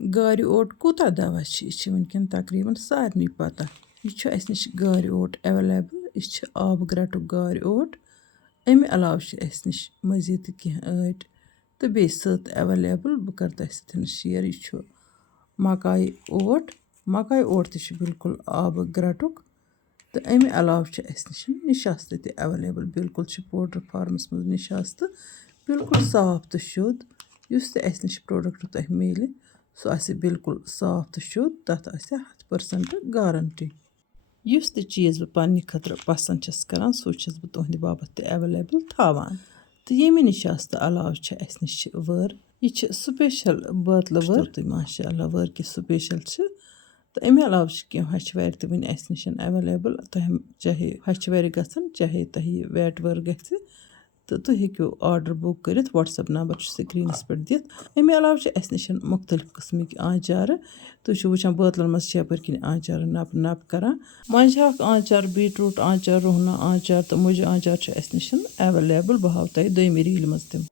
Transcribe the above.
गारि ओٹ कोٗتاہ دوا چھِ یہِ چھِ وٕنۍکٮ۪ن تقریٖباً سارنٕے پَتہ یہِ چھُ اَسہِ نِش گارِ اوٹ اٮ۪ویلیبٕل یہِ چھِ آبہٕ گرٛٹُک گارِ اوٹ اَمہِ علاوٕ چھِ اَسہِ نِش مٔزیٖد تہِ کینٛہہ ٲٹۍ تہٕ بیٚیہِ سٔت اٮ۪ویلیبٕل بہٕ کَرٕ تۄہہِ سۭتۍ شِیَر یہِ چھُ مکاے اوٹ تہِ چھُ بِلکُل آبہٕ گرٛٹُک تہٕ اَمہِ علاوٕ چھِ اَسہِ نِش نِشاستہٕ تہِ اٮ۪ویلیبٕل بِلکُل چھِ پوڈر فارمَس منٛز نِشاستہٕ بِلکُل صاف تہٕ شوٚد یُس تہِ اَسہِ نِش پرٛوڈَکٹ تۄہہِ میلہِ سُہ آسہِ بِلکُل صاف تہٕ شوٚد تَتھ آسہِ 100% گارَنٹی یُس تہِ چیٖز بہٕ پنٛنہِ خٲطرٕ پَسنٛد چھَس کَران سُے چھَس بہٕ تُہنٛدِ باپَتھ تہِ اٮ۪ویلیبٕل تھاوان تہٕ ییٚمہِ نِشاستہٕ علاوٕ چھِ اَسہِ نِش چھِ وٲر یہِ چھِ سُپیشَل بٲتلہٕ وٲر تہٕ ماشاء اللہ وٲر کہِ سُپیشَل چھِ تہٕ اَمہِ علاوٕ چھِ کینٛہہ ہۄچھِ وارِ تہِ وٕنہِ اَسہِ نِش اٮ۪ویلیبٕل تۄہہِ چاہے ہۄچھِ وَرِ گژھن چاہے تۄہہِ یہِ ویٹ وٲر گژھِ تہٕ تُہۍ ہیٚکِو آرڈَر بُک کٔرِتھ وَٹسَپ نمبر چھُ سِکریٖنَس پٮ۪ٹھ دِتھ اَمہِ علاوٕ چھِ اَسہِ نِش مُختلِف قٕسمٕکۍ آنچارٕ تُہۍ چھِو وٕچھان بٲتلَن منٛز چھِ یَپٲرۍ کِنۍ آنچارٕ نَپہٕ نَپہٕ کَران مۄنٛجہِ ہاکھ آنچار بیٖٹروٗٹ آنچار رۄہنہٕ آنچار تہٕ مُجہِ آنچار چھُ اَسہِ نِش اٮ۪ویلیبٕل بہٕ ہاوٕ تۄہہِ دوٚیمہِ ریٖلہِ منٛز تِم